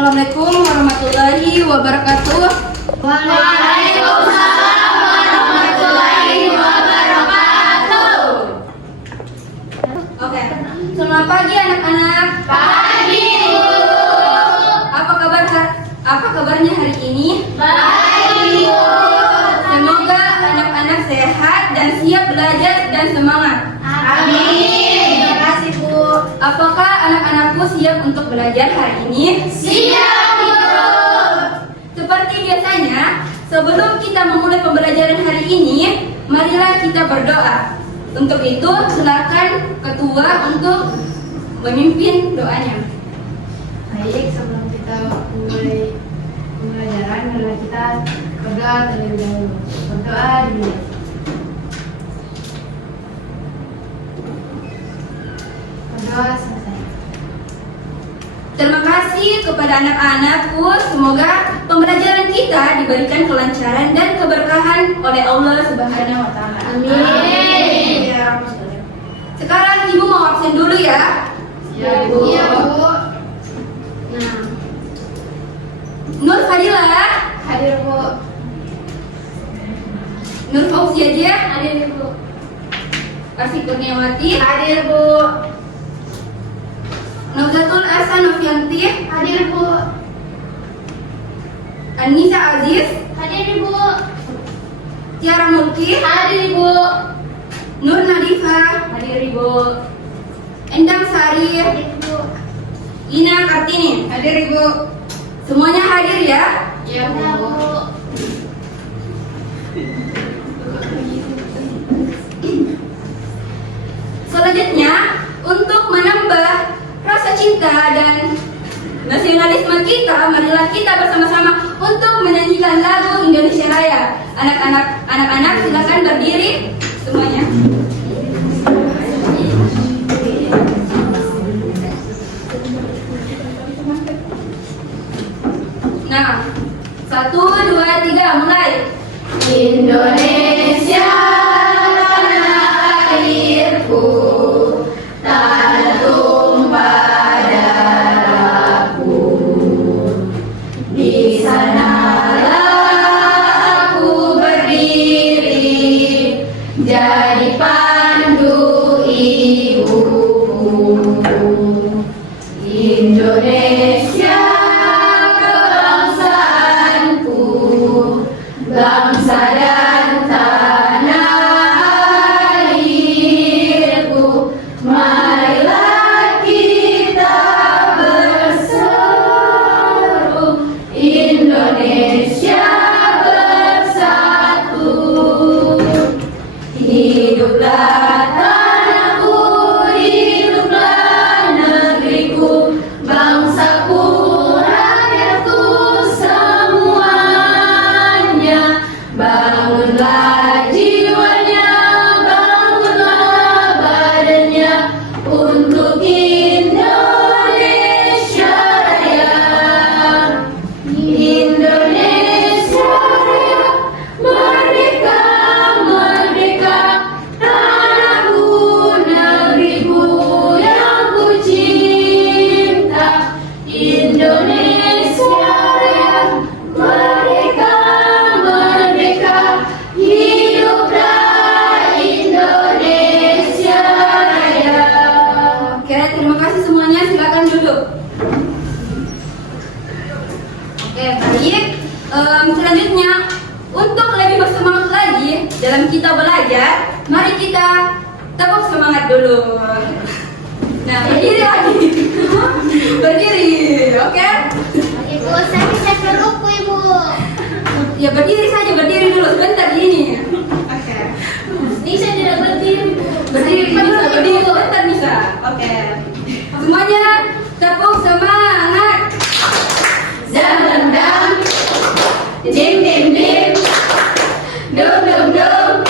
Assalamualaikum warahmatullahi wabarakatuh. Waalaikumsalam warahmatullahi wabarakatuh. Oke, selamat pagi anak-anak. Pagi, Bu. Apa kabarnya hari ini? Baik, Bu. Semoga anak-anak sehat dan siap belajar dan semangat. Amin. Terima kasih, Bu. Apakah anak-anakku siap untuk belajar hari ini? Siap, Guru. Seperti biasanya, sebelum kita memulai pembelajaran hari ini, marilah kita berdoa. Untuk itu, silakan ketua untuk memimpin doanya. Baik, sebelum kita mulai pembelajaran, marilah kita berdoa terlebih dahulu. Berdoa dulu. Berdoa selesai. Terima kasih kepada anak-anakku. Semoga pembelajaran kita diberikan kelancaran dan keberkahan oleh Allah Subhanahu wa taala. Amin. Ya, Sekarang Ibu mau absen dulu ya. ya, Bu. Iya, Bu. Nah, Nur Fadila, hadir, Bu. Nur Fauzi aja, Hadir, Bu. Kasih Kurniawati, Hadir, Bu. Nauzatul Asa Novianti, Hadir, Bu. Anissa Aziz, Hadir, Bu. Tiara Mulki, Hadir, Bu. Nur Nadifa, Hadir, Bu. Endang Sari, Hadir, Bu. Lina Kartini. Hadir, Bu. Semuanya hadir ya. Ya, Ya, Bu. Bu. Selanjutnya, untuk menambah rasa cinta dan nasionalisme kita, marilah kita bersama-sama untuk menyanyikan lagu Indonesia Raya. Anak-anak silakan berdiri semuanya. Nah, 1, 2, 3, mulai. Indonesia tanah airku, tanah tumpah darahku. Di sanalah aku berdiri, jadi pandu ibuku. Indonesia kebangsaanku, bangsa dan tanah airku. Marilah kita berseru, Indonesia bersatu. Hiduplah tanahku, hiduplah negeriku, bangsaku, rakyatku semuanya. Bangunlah jiwanya, bangunlah badannya untuk Indonesia Raya. Indonesia Raya, merdeka, merdeka, tanahku, negeriku yang ku cinta. Indonesia Raya, merdeka, merdeka, hiduplah Indonesia Raya. Oke, terima kasih semuanya. Silakan duduk. Oke, baik. Selanjutnya, untuk lebih bersemangat lagi dalam kita belajar, mari kita tepuk semangat dulu. Nah, berdiri lagi. Berdiri, oke? Ibu, saya bisa peluk, Ibu. Ya berdiri saja, berdiri dulu sebentar ini. Oke. Bisa tidak berdiri, Bu. Berdiri bisa, berdiri sebentar bisa. Oke. Semuanya tepuk semangat. Dam dam dam, dim dim dim, dum dum dum,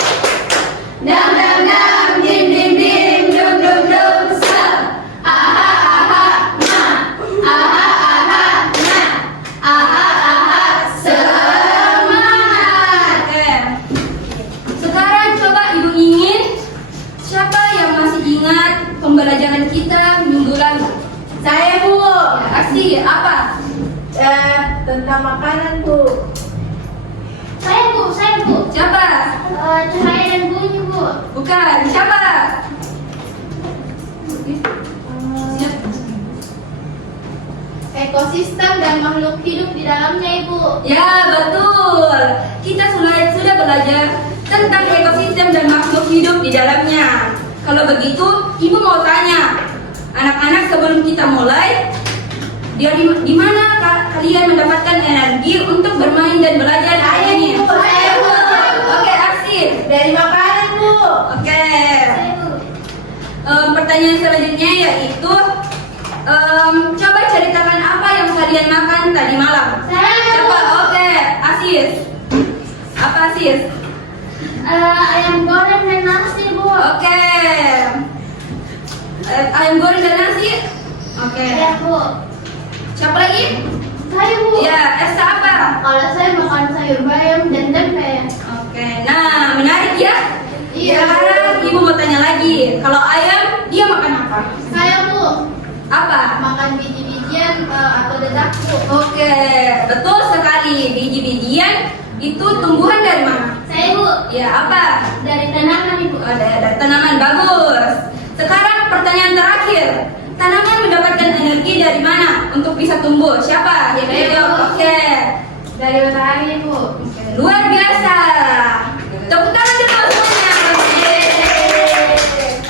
dam dam dam, dim dim dim, dum dum dum. Sa, aha aha na, aha aha na, aha aha semangat. Oke. Sekarang coba Ibu ingin siapa yang masih ingat pembelajaran kita minggu lalu? Saya, Bu. Aksi apa? Tentang makanan, Bu. Saya Bu. Siapa? Cahaya dan bunyi Bu. Bukan. Siapa? Ekosistem dan makhluk hidup di dalamnya Ibu. Ya, betul. Kita sudah belajar tentang ekosistem dan makhluk hidup di dalamnya. Kalau begitu, Ibu mau tanya, anak-anak sebelum kita mulai, di mana kalian mendapatkan energi untuk bermain dan belajar hari ini? Saya, Bu. Oke, Arsy. Dari makanan, Bu. Oke. Saya Bu. Pertanyaan selanjutnya yaitu, coba ceritakan apa yang kalian makan tadi malam. Saya Bu. Coba, oke, Asis. Apa Asis? Ayam goreng dan nasi Bu. Oke. Ayam goreng dan nasi. Oke. Iya Bu. Siapa lagi? Saya Bu. Ya, Esa apa? Kalau saya makan sayur bayam dan tempe. Oke. Nah, menarik ya. Iya. Sekarang Ibu mau tanya lagi. Kalau ayam, dia makan apa? Saya Bu. Apa? Makan biji-bijian atau dedak Bu. Oke, betul sekali. Biji-bijian itu tumbuhan dari mana? Saya Bu. Ya, apa? Dari tanaman Ibu. Ada tanaman, bagus. Sekarang pertanyaan terakhir. Tanaman mendapatkan energi dari mana untuk bisa tumbuh? Siapa? Yang Saya, jawab. Bu. Oke. Dari matahari Bu. Luar biasa. Tepuk tangan dulu semuanya.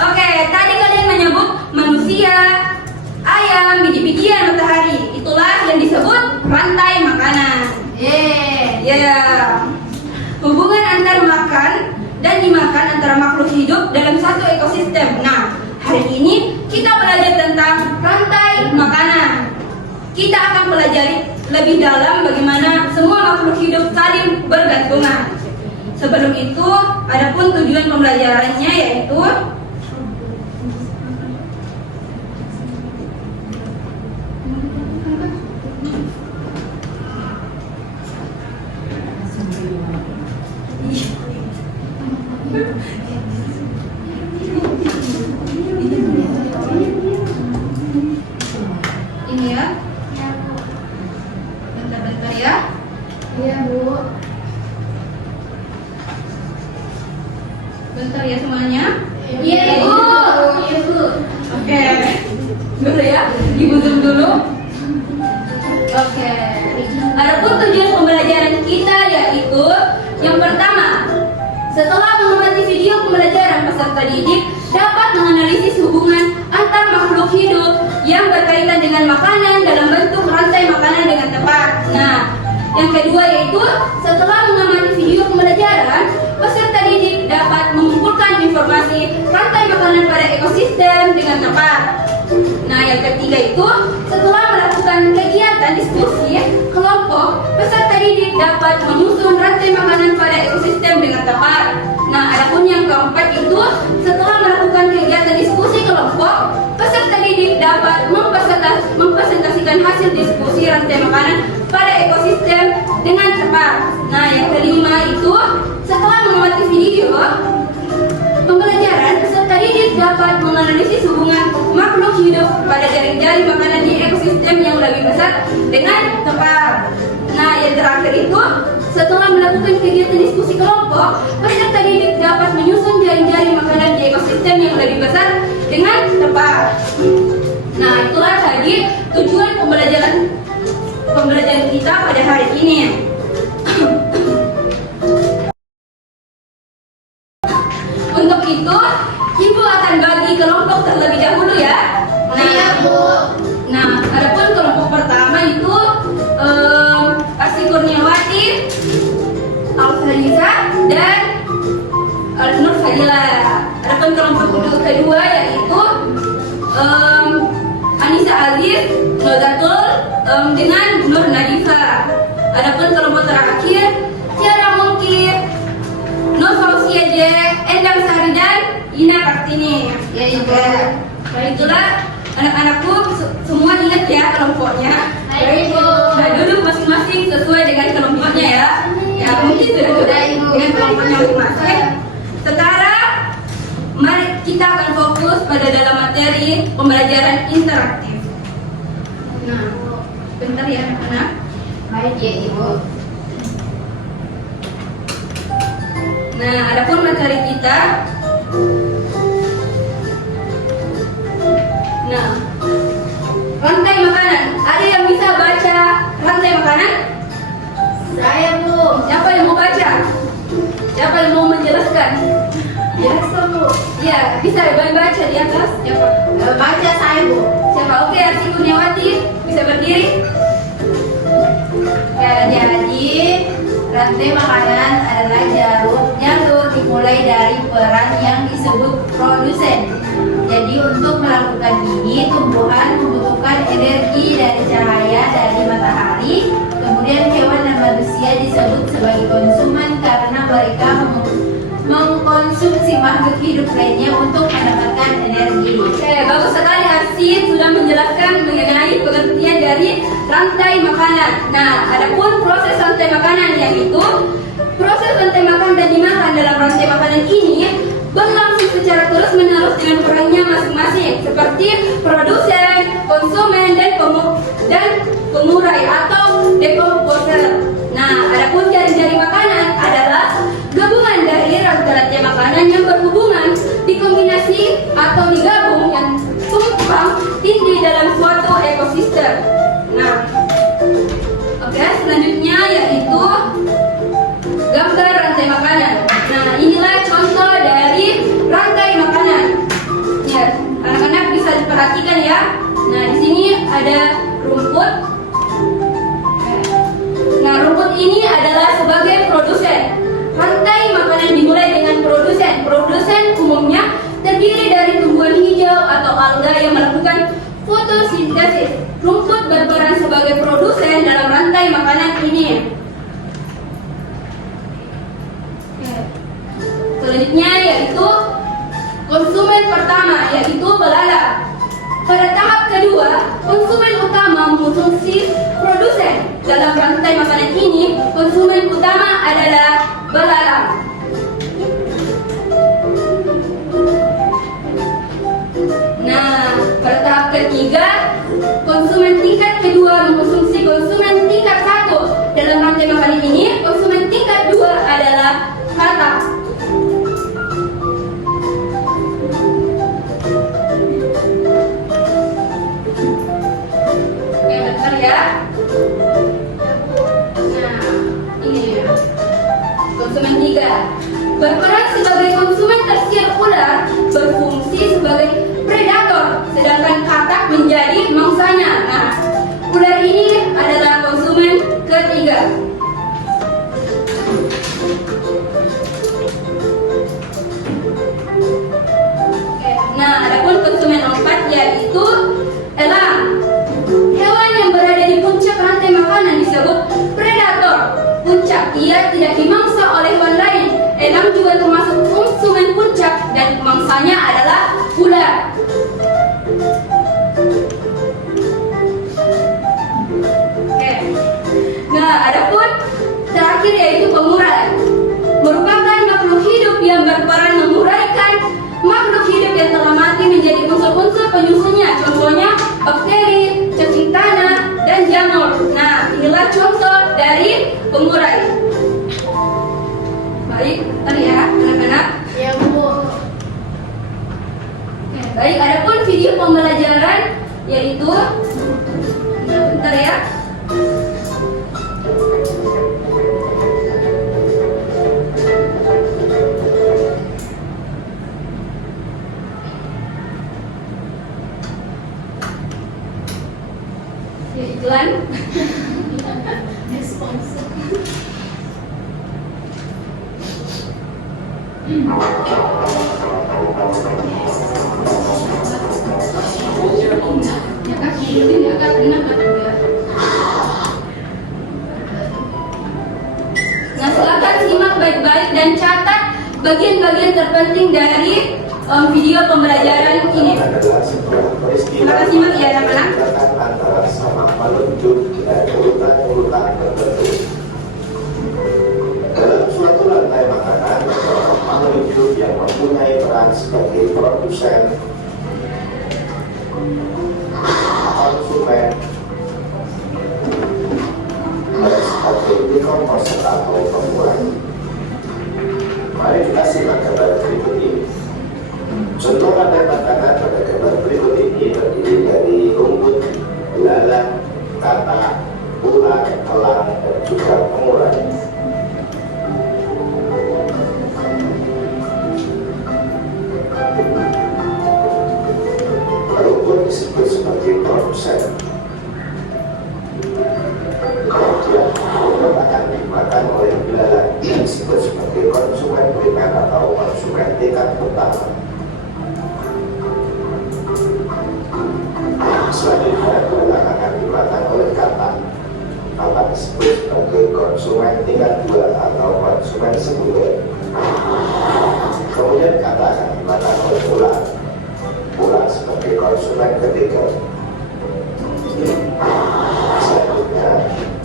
Oke, tadi kalian menyebut manusia, ayam, biji-bijian, matahari. Itulah yang disebut rantai makanan. Ya. Hubungan antar makan dan dimakan antara makhluk hidup dalam satu ekosistem. Nah, hari ini kita belajar tentang rantai makanan. Kita akan pelajari lebih dalam bagaimana semua makhluk hidup saling bergantungan. Sebelum itu, adapun tujuan pembelajarannya yaitu ini ya. Bentar-bentar ya. Iya, Bu. Bentar ya semuanya. Iya Bu. Iya Bu. Oke. Dulu ya. Ibu zoom dulu. Oke. Adapun tujuan pembelajaran kita yaitu yang pertama, setelah mengamati video pembelajaran peserta didik dapat menganalisis hubungan antar makhluk hidup yang berkaitan dengan makanan dalam bentuk rantai makanan dengan tepat. Nah, yang kedua yaitu setelah mengamati video pembelajaran, peserta didik dapat mengumpulkan informasi rantai makanan pada ekosistem dengan tepat. Nah, yang ketiga itu setelah melakukan kegiatan diskusi kelompok, peserta didik dapat menyusun rantai makanan pada ekosistem dengan tepat. Nah, adapun yang keempat itu setelah melakukan kegiatan diskusi kelompok, peserta didik dapat mempresentasikan hasil diskusi rantai makanan pada ekosistem dengan cepat. Nah, yang kelima itu setelah mengamati video pembelajaran, peserta didik dapat menganalisis hubungan makhluk hidup pada jaring-jaring makanan di ekosistem yang lebih besar dengan tepat. Nah, yang terakhir itu setelah melakukan kegiatan diskusi kelompok, peserta didik dapat menyusun jaring-jaring makanan di ekosistem yang lebih besar dengan tepat. Nah, itulah tadi tujuan pembelajaran kita pada hari ini. Untuk itu, Ibu akan bagi kelompok terlebih dahulu ya. Iya Bu. Nah, adapun kelompok pertama itu Asri Kurniawati, Alfalisa dan Nur Fadila. Adapun kelompok kedua yaitu Anissa Aziz, Nozatul dengan Nur Nadifa. Adapun kelompok terakhir Tiara Mungkir, Nur Fausia J, Endang Sari dan Ina Kartini. Ya juga. Itulah anak-anakku semua ingat ya kelompoknya. Baik, Bu. Nah, duduk masing-masing sesuai dengan kelompoknya ya. Ya mungkin sudah dengan kelompoknya masing-masing. Sekarang mari kita akan fokus pada dalam materi pembelajaran interaktif. Nah, Bentar ya anak-anak. Baik ya Ibu. Nah, adapun materi kita. Nah, rantai makanan. Ada yang bisa baca rantai makanan? Saya Bu. Siapa yang mau baca? Siapa yang mau menjelaskan? Biasa Bu. Ya, bisa baca di atas. Siapa? Baca saya Bu. Siapa? Oke, Arsi Kurniawati bisa berdiri. Ya, jadi rantai makanan adalah jalur dimulai dari peran yang disebut produsen. Jadi untuk melakukan ini, tumbuhan membutuhkan energi dari cahaya dari matahari. Kemudian hewan dan manusia disebut sebagai konsumen karena mereka mengkonsumsi makhluk hidup lainnya untuk mendapatkan energi. Oke, bagus sekali Arsi sudah menjelaskan mengenai pengertian dari rantai makanan. Nah, adapun proses rantai makanan yaitu proses rantai makan dan dimakan dalam rantai makanan ini berlangsung secara terus-menerus dengan perannya masing-masing seperti produsen, konsumen, dan pengurai atau decomposer. Nah, adapun jari-jari makanan adalah gabungan dari rantai makanan yang berhubungan, dikombinasi atau digabung yang tumpang tindih dalam suatu ekosistem. Nah, oke, selanjutnya yaitu gambar rantai makanan. Nah, inilah contoh dari rantai makanan. Ya, anak-anak bisa diperhatikan ya. Nah, di sini ada rumput. Nah, rumput ini adalah sebagai produsen. Rantai makanan dimulai dengan produsen. Produsen umumnya terdiri dari tumbuhan hijau atau alga yang melakukan fotosintesis. Rumput berperan sebagai produsen dalam rantai makanan ini. Selanjutnya yaitu konsumen pertama, yaitu belalang. Pada tahap kedua, konsumen utama mengkonsumsi produsen. Dalam rantai makanan ini, konsumen utama adalah belalang. Nah, pada tahap ketiga, konsumen tingkat kedua mengkonsumsi konsumen tingkat satu. Dalam rantai makanan ini, konsumen tingkat dua adalah kata. Ya. Nah, ini ya. Konsumen tiga berperan sebagai konsumen tersier ular, berfungsi sebagai predator, sedangkan katak menjadi mangsanya. Nah, ular ini adalah konsumen ketiga. Oke, nah, adapun konsumen empat yaitu elang. Hewan yang berada di puncak rantai makanan disebut predator. Puncak, ia tidak dimangsa oleh hewan lain. Elang juga termasuk konsumen puncak dan pemangsanya adalah ular. Oke. Nah, adapun terakhir yaitu pengurai. Merupakan makhluk hidup yang berperan menguraikan makhluk hidup yang telah mati menjadi unsur-unsur penyusunnya. Contohnya bakteri, cacing tanah, dan jamur. Nah, inilah contoh dari pengurai. Baik, bentar ya anak-anak. Ya Bu. Baik, adapun video pembelajaran yaitu, nah bentar ya. Ya, iklan. Nah, silakan simak baik-baik dan catat bagian-bagian terpenting dari video pembelajaran ini. Silakan simak ya anak-anak. Antara sama menunjuk dan urutan-urutan tertentu. Dalam suatu rantai makanan, makhluk hidup yang mempunyai peran sebagai produsen, konsumen, komposer atau pemulai. Mari kita simak gambar berikut ini. Contoh rantai makanan pada gambar berikut ini terdiri dari rumput, belalang, kata, ular, elang, dan juga pengurai. Rumput disebut sebagai produsen. Kemudian rumput akan dimakan oleh belalang yang disebut sebagai konsumen primer atau konsumen tingkat pertama. Selanjutnya belalang akan dimakan oleh kata. Kata disebut sebagai konsumen tingkat 2 atau konsumen sekunder. Kemudian kata akan dimakan oleh ular. Ular sebagai konsumen ketiga. Selanjutnya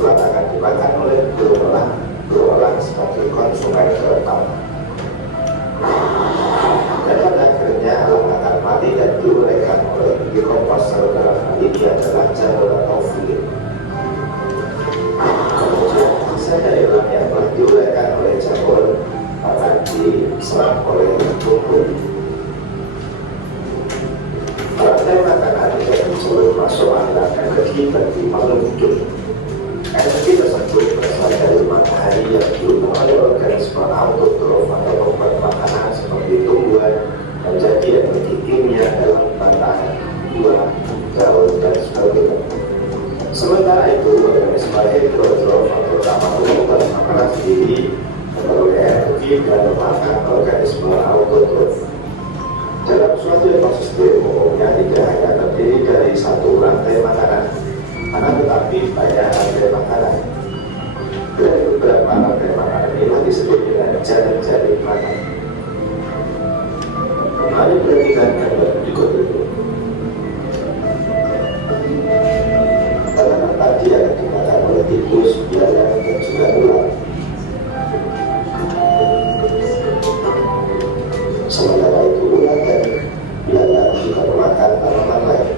ular akan dimakan oleh berulang. Berulang sebagai konsumen keempat. Dan pada akhirnya elang akan mati dan diuraikan oleh biji komposer dalam hal ini adalah jamur atau filin. Kemudian sisa dari elang yang telah diuraikan oleh jamur akan diserap oleh tubuh. Rantai makanan yang sebelum masuk aliran energi bagi makhluk hidup. Energi tersebut berasal dari matahari yang diundang oleh organisme autotrof atau pembuat makanan seperti tumbuhan menjadi energi kimia dalam batang, buah, daun, dan sebagainya. Sementara itu, organisme heterotrof atau tanpa pembuat makanan sendiri memperoleh energi dari makan organisme autotrof. Dalam suatu ekosistem umumnya tidak hanya terdiri dari satu rantai makanan, tetapi banyak rantai makanan. Dari beberapa rantai makanan ini disebut dengan jaring-jaring makanan. Mari perhatikan gambar berikut ini. Makanan tadi akan dimakan oleh tikus, belalang, dan juga ular. Sementara itu ular dan belalang juga memakan tanaman lain.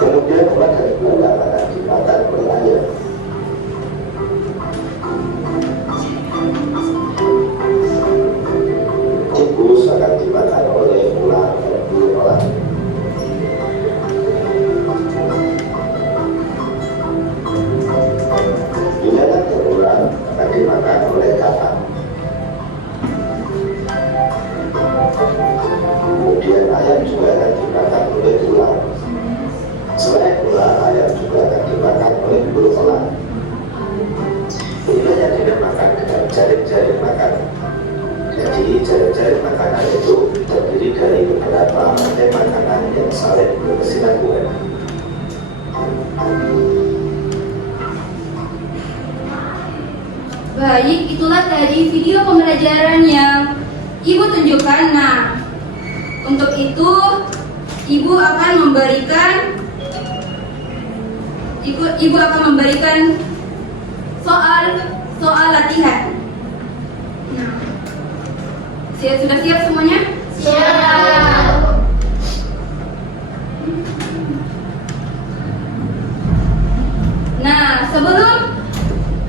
Kemudian ular dan belalang akan dimakan oleh ayam. Tikus akan dimakan oleh ular dan berulang. Belalang dan ular akan dimakan oleh kata. Kemudian ayam juga akan dimakan oleh ular. Selain ular, ayam juga akan dimakan oleh berulang. Inilah yang dinamakan dengan jaring-jaring makanan. Jadi jaring-jaring makanan itu terdiri dari beberapa rantai makanan yang saling berkesinambungan. Baik, itulah tadi video pembelajaran yang Ibu tunjukkan. Nah, untuk itu Ibu akan memberikan soal latihan. Nah, sudah siap semuanya? Siap. Nah, sebelum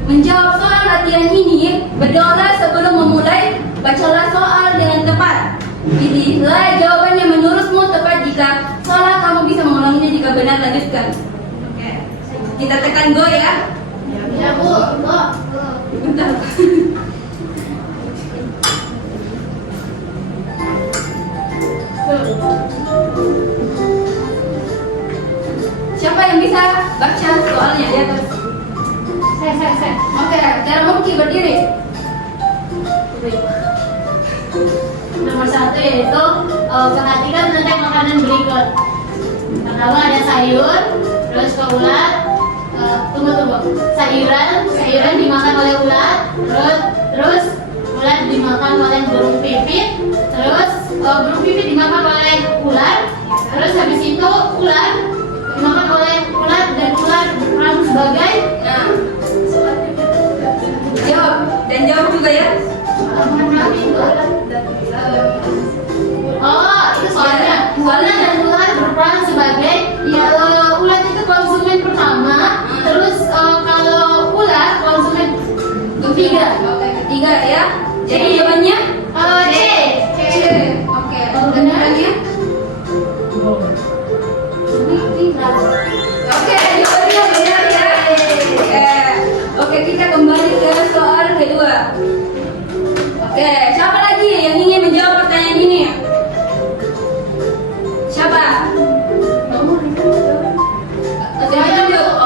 menjawab soal latihan ini, berdoalah sebelum memulai. Bacalah soal dengan tepat. Pilihlah jawaban yang menurutmu tepat. Jika salah, kamu bisa mengulanginya. Jika benar, lanjutkan. Oke. Kita tekan go ya. Ya, Bu. Bentar. Siapa yang bisa baca soalnya di atas? Saya. Oke, cara mungkin berdiri. Nomor 1 yaitu perhatikan rantai makanan berikut. Pertama ada sayur, terus ke ular. Tunggu. Sayuran dimakan oleh ular, terus ular dimakan oleh burung pipit, terus burung pipit dimakan oleh ular, terus habis itu ular dimakan oleh ular dan ular berperan sebagai jawab juga ya. Oh, itu soalnya. Soalnya dan ular berperan sebagai ular itu kalau Jadi jawabannya C. C. Oke, dan lagi. Oke, jawabannya benar ya. Oke, kita kembali ke soal kedua. Oke, siapa lagi yang ingin menjawab pertanyaan ini? Siapa?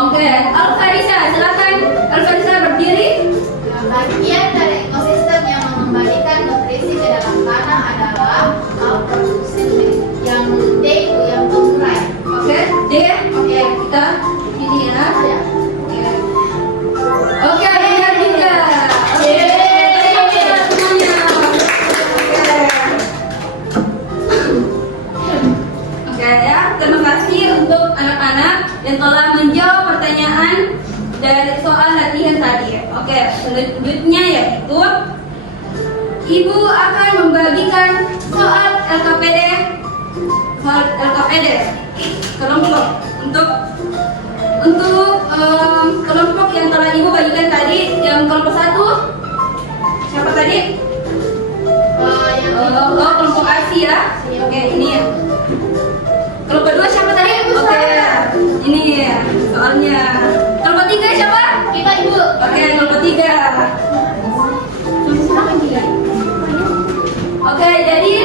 Oke, Alfarisa, silakan. Alfarisa berdiri. Bagian dari ekosistem yang mengembalikan nutrisi ke dalam tanah adalah produksi yang D itu yang tumbuhan. Oke, D. Oke, kita ini ya. Oke, benar juga. Oke, baik semuanya. Oke ya, terima kasih untuk anak-anak yang telah menjawab pertanyaan dari soal latihan tadi. Oke, selanjutnya yaitu Ibu akan membagikan soal LKPD kelompok untuk kelompok yang telah Ibu bagikan tadi. Yang kelompok 1 siapa tadi? Kelompok Asia. Oke, ini ya. Kelompok 2 siapa tadi? Oke, ini soalnya. Kelompok 3 siapa? Kita Ibu. Oke, kelompok 3. Oke, jadi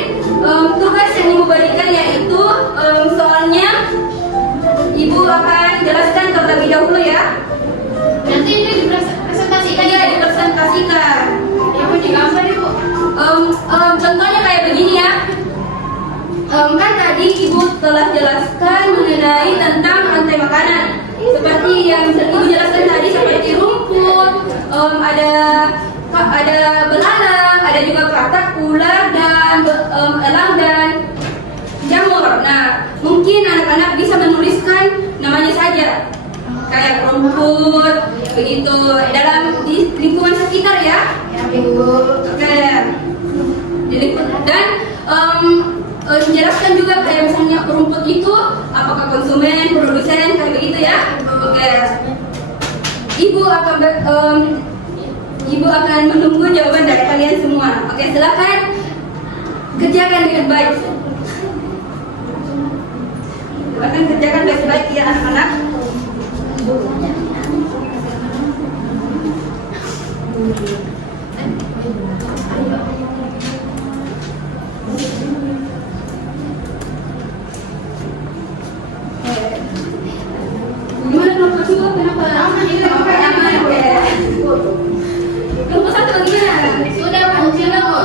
tugas yang Ibu berikan yaitu soalnya Ibu akan jelaskan terlebih dahulu ya. Nanti itu dipresentasikan. Iya, dipresentasikan. Ibu digambar Ibu. Contohnya kayak begini ya. Kan tadi Ibu telah jelaskan mengenai tentang rantai makanan. Seperti yang Ibu jelaskan tadi, seperti rumput, ada belalang, ada juga katak, ular, dan elang dan jamur. Nah, mungkin anak-anak bisa menuliskan namanya saja, kayak rumput, begitu dalam di lingkungan sekitar ya. Ya Ibu. Oke. Dan menjelaskan juga kayak misalnya rumput itu apakah konsumen, produsen, kayak begitu ya. Oke. Ibu akan menunggu jawaban dari kalian semua. Oke, silakan kerjakan dengan baik. Silakan kerjakan baik-baik ya anak-anak. Gimana kelompok 2? Kenapa? Aman. Oke. Kelompok 1 bagaimana? Sudah Bu. Sudah Bu.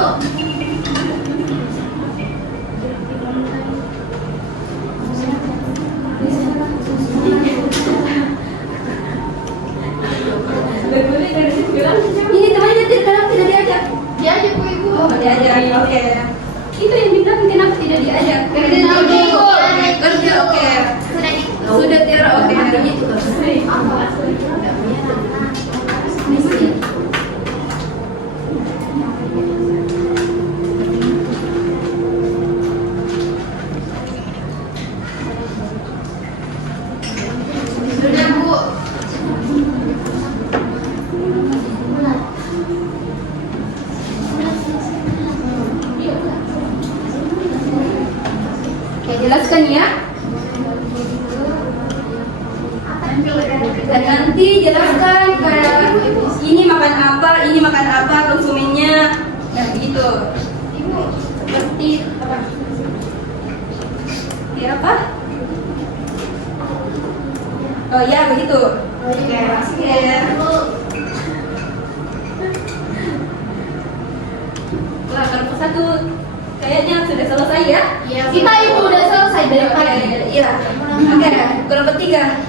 Ini temannya tidak diajak. Diajak Bu Ibu. Oh, diajak. Oke. Itu yang bilang kenapa tidak diajak? Kerja Bu. Kerja, oke. Sudah tiara, oke. Begitu. Sudah Bu. Oke, jelaskan ya. Dan nanti jelaskan kayak ini makan apa, konsumennya, dan begitu. Seperti apa? Ya apa? Oh ya begitu. Oke. Wah, kalau satu kayaknya sudah selesai ya. Iya. Kita Ibu udah selesai dari Oke, pagi. iya. Oke, kelompok 3.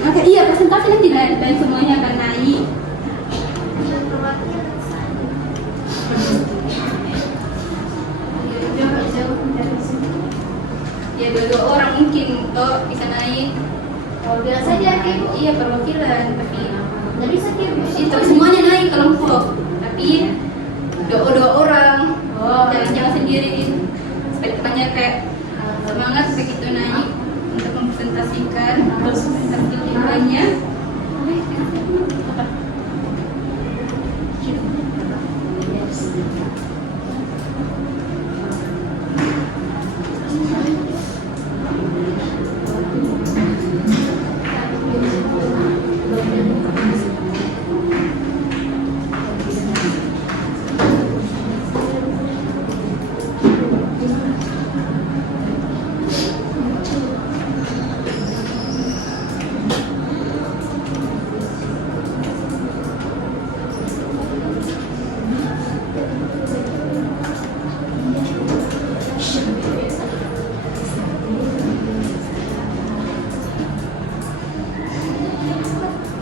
Oke, iya presentasi nanti dan semuanya akan naik. Ya dua orang mungkin toh bisa naik. Kalau bilang saja Ibu. Iya perwakilan, tapi Nggak bisa Ibu. itu semuanya naik kelompok. Tapi dua orang. Oh. Jangan sendiri. Supaya depannya kayak semangat begitu naik untuk mempresentasikan presentasi lainnya.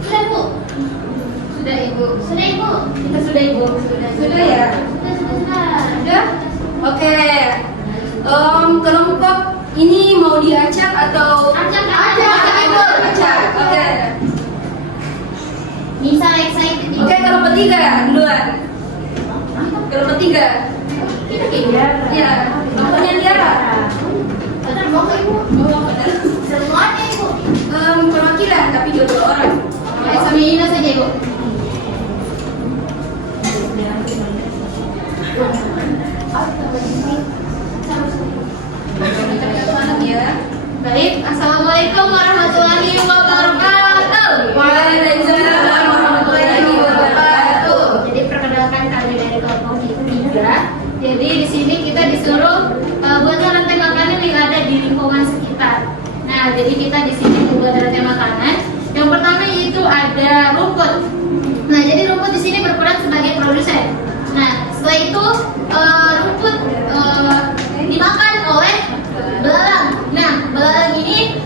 Sudah Bu. Sudah Ibu. Sudah Ibu. Kita sudah Ibu. Sudah ya. Sudah. Sudah? Oke. Kelompok ini mau diacak atau Acak. Ibu. Acak. Oke. Bisa excited Ibu. Oke, kelompok 3 duluan. Kelompok 3. Kita kayaknya. Ya, kelompoknya Tiara. Benar mau ke Ibu. Semuanya Ibu. Perwakilan tapi dua orang. Sama Ina saja Ibu. Ya. Baik, Assalamualaikum warahmatullahi wabarakatuh. Waalaikumsalam warahmatullahi wabarakatuh. Jadi perkenalkan kami dari kelompok 3. Jadi di sini kita disuruh buatkan rantai makanan yang ada di lingkungan sekitar. Nah, jadi kita di sini membuat rantai makanan. Yang pertama yaitu ada rumput. Nah, jadi rumput di sini berperan sebagai produsen. Nah, setelah itu rumput dimakan oleh belalang. Nah, belalang ini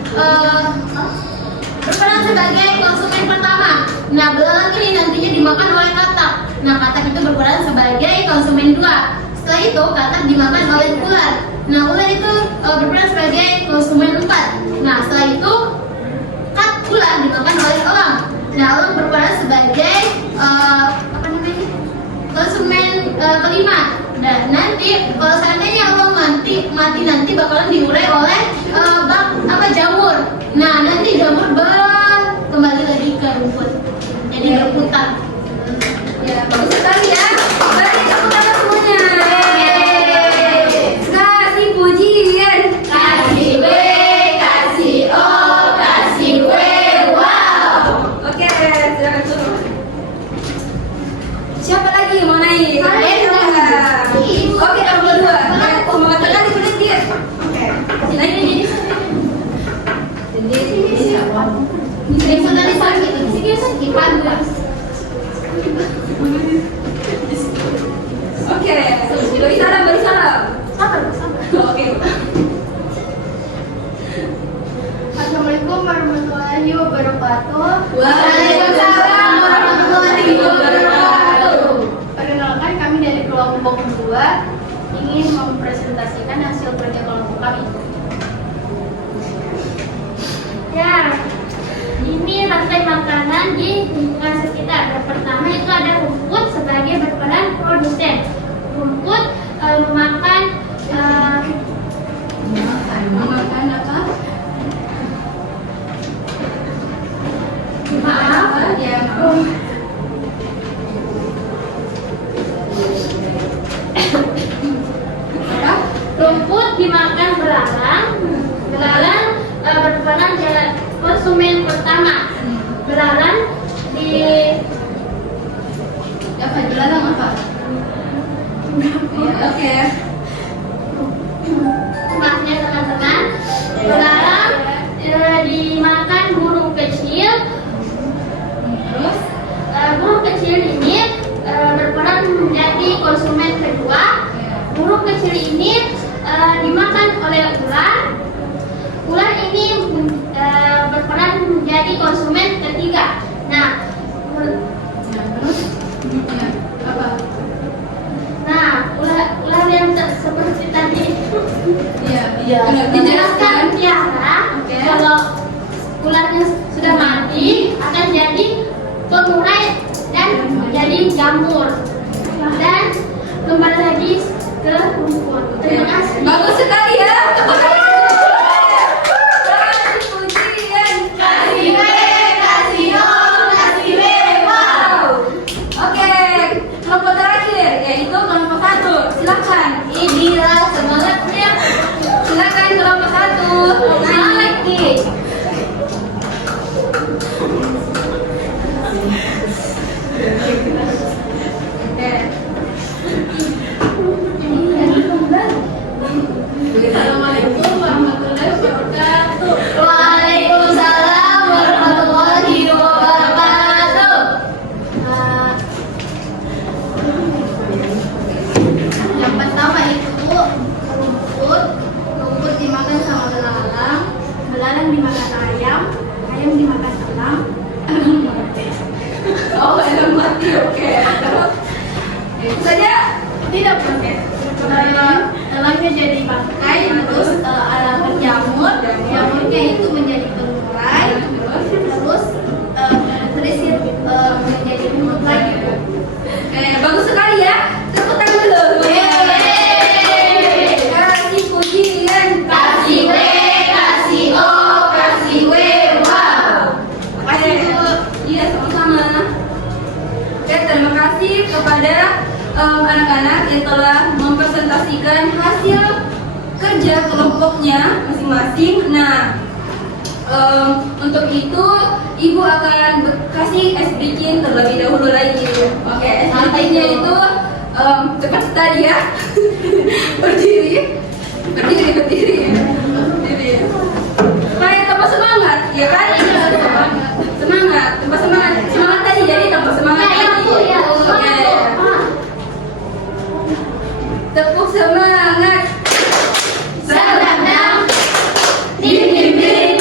berperan sebagai konsumen pertama. Nah, belalang ini nantinya dimakan oleh katak. Nah, katak itu berperan sebagai konsumen 2. Setelah itu katak dimakan oleh ular. Nah, ular itu berperan sebagai konsumen 4. Nah, setelah itu ular dimakan oleh elang. Nah, elang berperan sebagai konsumen kelima. Dan nanti kalau seandainya elang mati nanti bakalan diurai oleh jamur. Nah, nanti jamur kembali lagi ke rumput. Jadi berputar. Ya, bagus sekali ya. Beri tepuk tangan semuanya. Kasih pujian. Kasih B, kasih O, kasih W, wow. Oke, silakan turun. Siapa lagi yang mau naik? Saya. Oke, kamu berdua. Oh, mau katakan itu dia. Oke. Naik ini. Ini sudah disakit. Sikit sakit bagus. Oke. Beri salam. Sabar. Oke. Assalamualaikum warahmatullahi wabarakatuh. Waalaikumsalam warahmatullahi wabarakatuh. Perkenalkan, kami dari kelompok 2 ingin mempresentasikan hasil kerja kelompok kami. Ya, ini rantai makanan di lingkungan sekitar. Yang pertama itu ada rumput sebagai berperan produsen. Rumput memakan Memakan apa? maaf. Ya. Rumput dimakan belalang. Belalang berperan jadi konsumen pertama. Belalang di Apa? Belalang apa? Oke. maafnya teman-teman. Belalang dimakan burung kecil. Terus? Burung kecil ini berperan menjadi konsumen kedua. Burung kecil ini dimakan oleh ular. Ular ini berperan menjadi konsumen ketiga. Nah, Terus? Ya. Apa? nah ular yang seperti tadi Iya. dijelaskan Tiara, Oke. kalau ularnya sudah mati akan jadi pengurai dan jadi jamur dan kembali lagi ke rumput. Terima kasih. Bagus sekali ya. Kasih pujian. Kasih B, kasih O, Inilah semangatnya. Silakan kelompok 1. Semangat lagi. Assalamualaikum warahmatullahi wabarakatuh. Waalaikumsalam warahmatullahi wabarakatuh. Yang pertama itu rumput. Rumput dimakan sama belalang. Belalang dimakan ayam. Ayam dimakan elang. Oh, elang mati. Oke. Terus saja Tidak pakai. Elangnya jadi bangkai, terus elang berjamur. Jamurnya itu menjadi penurai. Terus terisi menjadi rumput lagi. bagus sekali ya. Tepuk tangan dulu. Kasih pujian. Kasih W, kasih O, kasih W, wow. Iya, sama-sama. Oke, terima kasih kepada anak-anak yang telah mempresentasikan hasil kerja kelompoknya masing-masing. Nah, untuk itu Ibu akan kasih es bikin terlebih dahulu lagi. Oke, es bikinnya itu cepat tadi ya. Berdiri. Supaya tambah semangat, ya kan? Semangat, tambah semangat. Semangat tadi jadi tambah semangat Ya, lagi. Bu, ya. Oke. Semangat, Bu. Tepuk semangat. Dam dam dam, dim dim dim,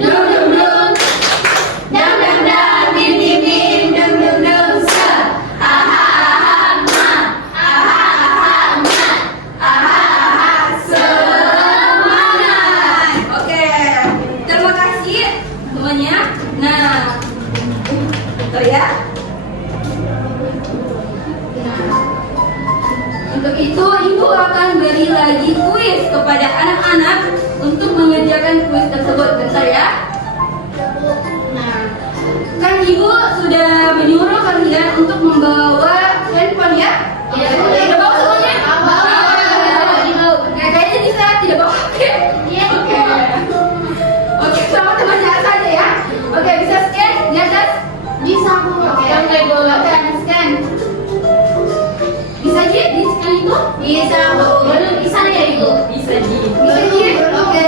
dum dum dum, dam dam dam, dim dim dim, dum dum dum, sa, aha aha ma, aha aha ma, aha aha semangat. Oke, terima kasih semuanya. Nah, bentar ya. Untuk itu, Ibu akan beri lagi kuis kepada anak-anak untuk mengerjakan kuis tersebut. Bentar ya. Nah, kan Ibu sudah menyuruh kalian untuk membawa handphone ya? Iya, Oke, boleh. udah bawa semuanya? Bawa. Oke, kayaknya bisa tidak bawa. Oke. Iya. Oke. Oke, sama-sama jalan saja ya. Oke, bisa scan di atas? Bisa Bu. Oke, oke, scan. Bisa Ji, di scan itu? Bisa Bu, belum bisa ya Ibu. Bisa Ji. Bisa Ji. Oke.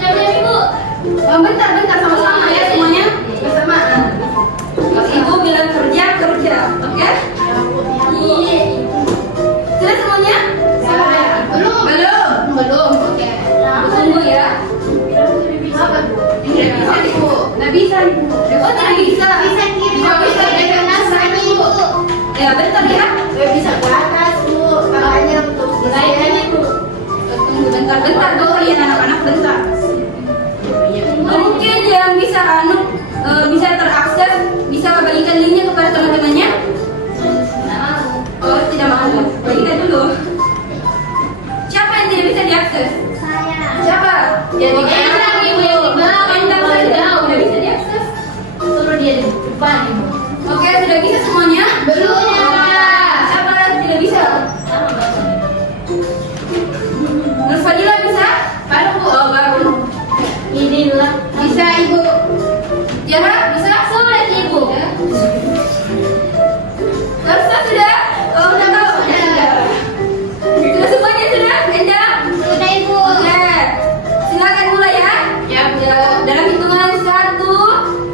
Coba Ibu. Bentar, sama-sama ya semuanya. Bersamaan. Kalau Ibu bilang kerja. Oke? Iya. Sudah semuanya? Belum. Belum. Oke. Aku tunggu ya. Tidak bisa Ibu. Nggak bisa Ibu. Oh, tidak bisa. Bisa kiri. Nggak bisa. Bu. Ya, bentar ya. Bisa ke atas Bu. Makanya untuk Baikkan Ibu. Tunggu bentar dulu ya anak-anak, bentar. Mungkin yang bisa bisa terakses, bisa bagikan linknya kepada teman-temannya. Oh, tidak mau. Bagikan dulu. Siapa yang tidak bisa diakses? saya. Siapa? Jadi Endang Ibu yang di bawah, Endang Ibu yang saja. jauh. Sudah bisa diakses. Suruh dia di depan Ibu. Oke, sudah bisa semuanya? Belum. Siapa yang tidak bisa? Sama Bapak. Nur Fadila bisa? Baru Bu. Oh, baru. Inilah Bisa Ibu. Tiara bisa? sulit Ibu. Karsa sudah? Oh, udah tahu. Sudah semuanya sudah? Endang? Sudah Ibu. Oke, silakan mulai ya. Ya, dalam hitungan 1,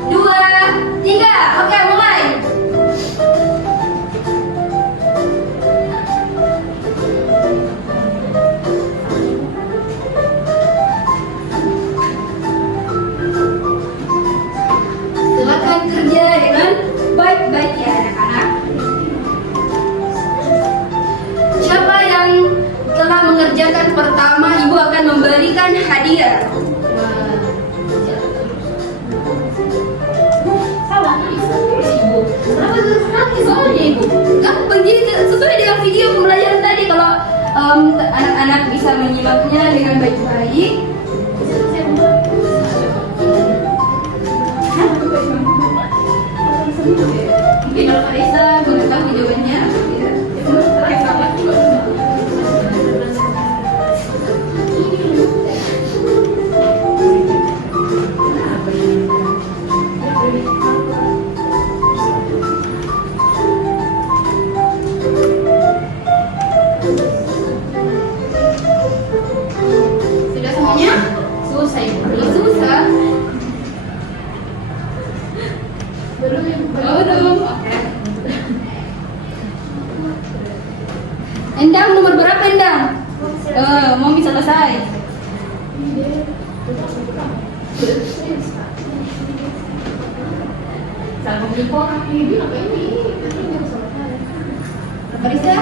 2, 3. Oke, mulai. Silakan kerja dengan baik-baik ya anak-anak. Siapa yang telah mengerjakan pertama, Ibu akan memberikan hadiah. Salah Ibu. Kenapa sekali soalnya Ibu? Gampang, jadi sesuai dengan video pembelajaran tadi. Kalau anak-anak bisa menyimaknya dengan baik-baik. Mungkin kalau Farisa mengetahui jawabannya. Endang nomor berapa Endang? Mau bisa selesai. Barista?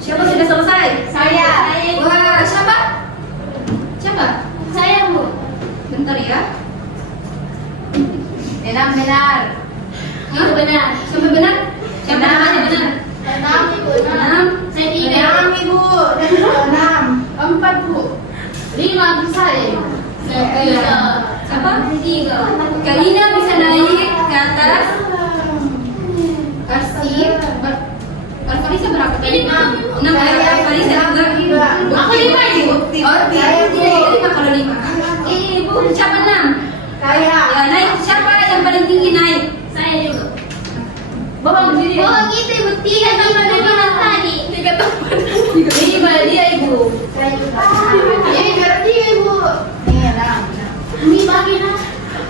Siapa sudah selesai? Saya. Wah, siapa? Siapa? Saya, Bu. Bentar ya. Benar. Itu benar. Sampai benar? Siapa namanya benar? 6, Ibu. 6. Saya 3. 6 Ibu. Dan 6. 4 Bu. 5 saya. Siapa? 3. Kalina bisa naik ke atas. Kasih. Farisa berapa tadi? 6 ya. Farisa juga. Aku 5 Ibu. Oh, tidak 5 kalau 5. Ibu siapa 6? Saya. Ya, naik siapa yang paling tinggi naik? Saya juga. Bawa berdiri. Oh gitu Ibu. 3 tambah 5 tadi. 3 teman. 5 dia Ibu. Saya juga. Ini berarti Ibu. Nih, 6. Ini bagi lah.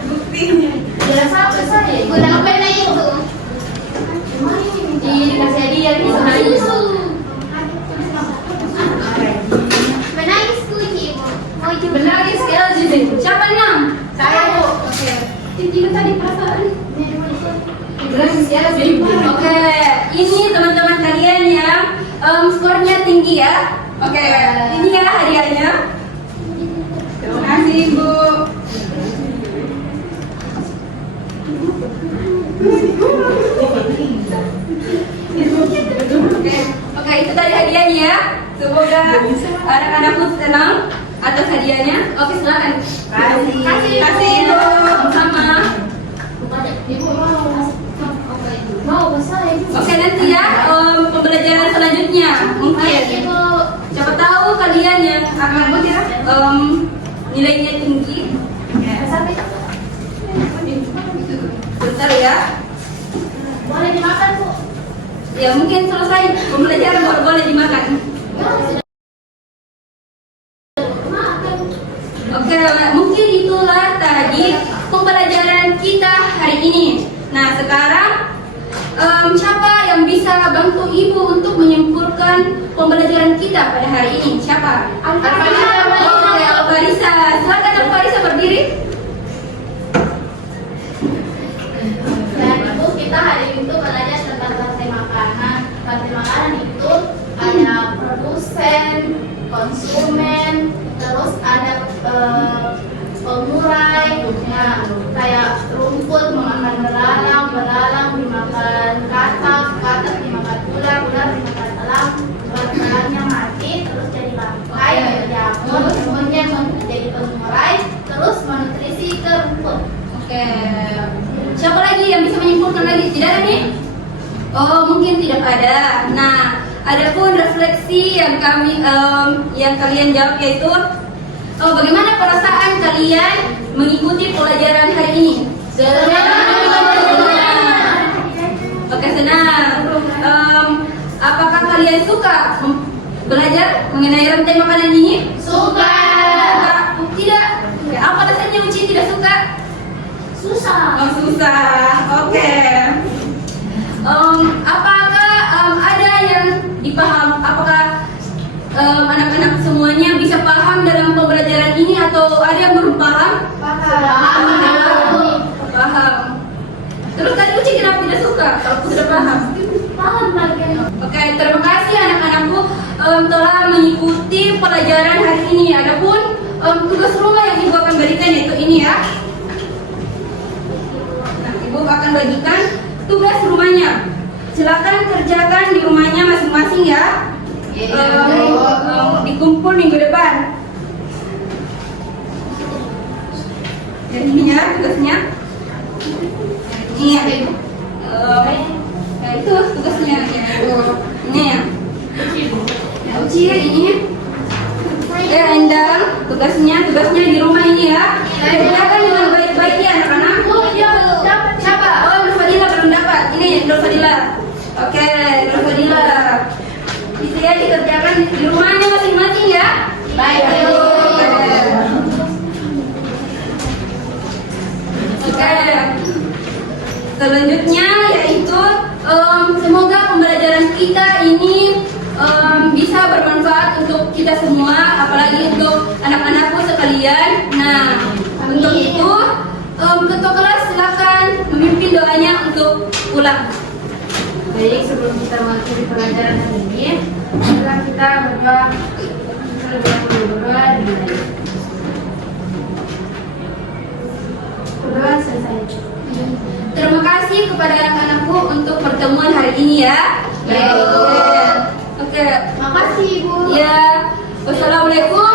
Buktinya. Jelas apa saya? Ibu dapat na itu. Dikasih hadiah di sana susu. Menangis kunci Ibu. Mau coba Menangis LGD. Siapa 6? Saya Bu. Oke. Tinggi tadi perasaan. Oke, ini teman-teman kalian yang skornya tinggi ya. Oke, ini ya hadiahnya. Terima kasih Bu. Oke, itu tadi hadiahnya ya. Semoga anak-anakku senang atas hadiahnya. Oke, silakan. Kasih Bu. Sama. Mau saya. Oke, nanti ya pembelajaran selanjutnya mungkin. Siapa tahu kalian yang akan nilainya tinggi. Bentar ya. Boleh dimakan Bu. Ya mungkin selesai pembelajaran baru boleh dimakan. Oke, mungkin itulah tadi pembelajaran kita hari ini. Nah, sekarang siapa yang bisa bantu Ibu untuk menyimpulkan pembelajaran kita pada hari ini? Siapa? Oke, Alfarisa. Silakan Alfarisa berdiri. Dan Ibu kita hari itu belajar tentang rantai makanan. Rantai makanan itu ada produsen, konsumen, terus ada pengurai, nah, kayak rumput memakan belalang dimakan katak dimakan ular dimakan elang mati, terus jadi bangkai, jamur, kemudian menjadi pengurai, terus menutrisi ke rumput. Oke. Siapa lagi yang bisa menyimpulkan lagi? Tidak ada nih? Oh, mungkin tidak ada. Nah, adapun refleksi yang kalian jawab yaitu bagaimana perasaan kalian mengikuti pelajaran hari ini? Oke, senang. Apakah kalian suka belajar mengenai rantai makanan ini? Suka. Tidak. Apa alasannya Uci tidak suka? Susah. Oh, susah. Oke. Apakah ada yang dipaham? Apakah anak-anak semuanya bisa paham dalam pembelajaran ini atau ada yang belum paham? Paham. Terus tadi Uci kenapa tidak suka kalau sudah paham? Paham bagian. Oke, terima kasih anak-anakku telah mengikuti pelajaran hari ini. Adapun tugas rumah yang Ibu akan berikan yaitu ini ya. Nah, Ibu akan bagikan tugas rumahnya. Silakan kerjakan di rumahnya masing-masing ya. Dikumpul minggu depan. Dan ini ya tugasnya. Ini ya. Nah, itu tugasnya ya. Ini ya. Uci ini. Endang. tugasnya di rumah ini ya. Kerjakan dengan baik-baik ya anak-anak. Siapa? Oh, Nur Fadila belum dapat. Ini Nur Fadila. Oke, Nur Fadila. Bisa ya dikerjakan di rumahnya masing-masing ya. Baik. Oke. Selanjutnya yaitu semoga pembelajaran kita ini bisa bermanfaat untuk kita semua, apalagi untuk anak-anakku sekalian. Nah, untuk itu ketua kelas silakan memimpin doanya untuk pulang. Baik, sebelum kita mengakhiri pelajaran hari ini, marilah kita berdoa dimulai. Berdoa selesai. Terima kasih kepada anak-anakku untuk pertemuan hari ini ya. Baik. Oke. Makasih Ibu. Ya. Wassalamualaikum